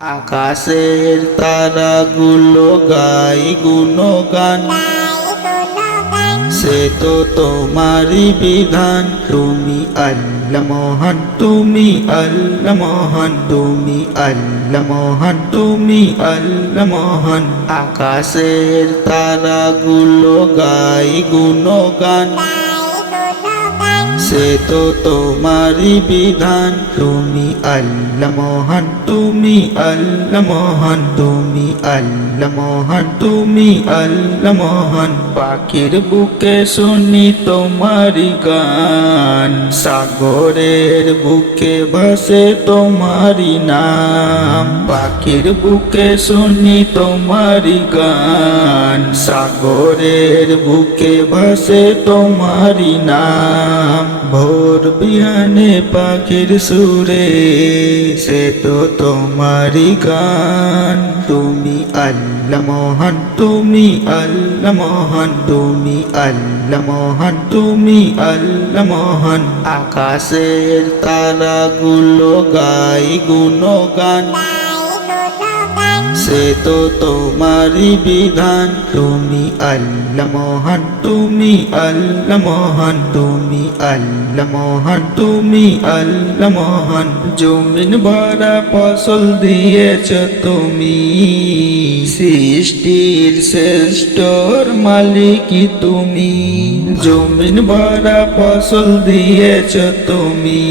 আকাশের তারাগুলো গায় গুণগান, সে তো তোমারই বিধান। তুমি আল্লাহ মহান, তুমি আল্লাহ মহান, তুমি আল্লাহ মহান, তুমি আল্লাহ মহান। আকাশের তারাগুলো গায় গুণগান, সে তো তোমারই বিধান। তুমি আল্লাহ মহান, তুমি আল্লাহ মহান, তুমি আল্লাহ মহান, তুমি আল্লাহ মহান। পাখির বুকে শুনি তোমারই গান, সাগরের বুকে ভাসে তোমারই নাম। পাখির বুকে শুনি তোমারই গান, সাগরের বুকে ভাসে তোমারই নাম। ভোর বিহানে পাখির সুরে, সে তো তোমারই গান। তুমি আল্লাহ মহান, তুমি আল্লাহ মহান, তুমি আল্লাহ মহান, তুমি আল্লাহ মহান। আকাশের তারাগুলো গায় গুণগান, সে তো তোমারই বিধান। তুমি আল্লাহ মহান, তুমি আল্লাহ মহান, তুমি আল্লাহ মহান, তুমি আল্লাহ মহান। জমিন ভরা ফসল দিয়েছ তুমি, সৃষ্টির শ্রেষ্ঠর মালিকই তুমি। জমিন ভরা ফসল দিয়েছ তুমি,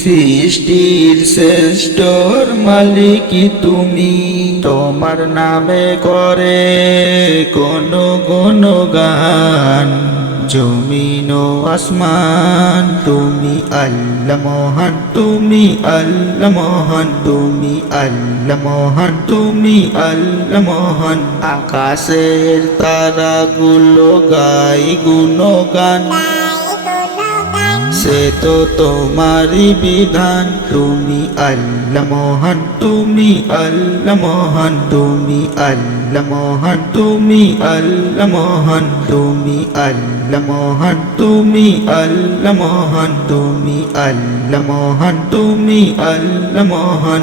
সৃষ্টির শ্রেষ্ঠর মালিকই তুমি। তোমার নামে করে কোন গুণগান, জমিন ও আসমান। তুমি আল্লাহ মহান, তুমি আল্লাহ মহান, তুমি আল্লাহ মহান, তুমি আল্লাহ মহান। আকাশের তারাগুলো গায় গুণগান, সে তো তোমারই বিধান। তুমি আল্লাহ মহান, তুমি আল্লাহ মহান, তুমি আল্লাহ মহান, তুমি আল্লাহ মহান, তুমি আল্লাহ মহান, তুমি আল্লাহ মহান, তুমি আল্লাহ মহান, তুমি আল্লাহ মহান।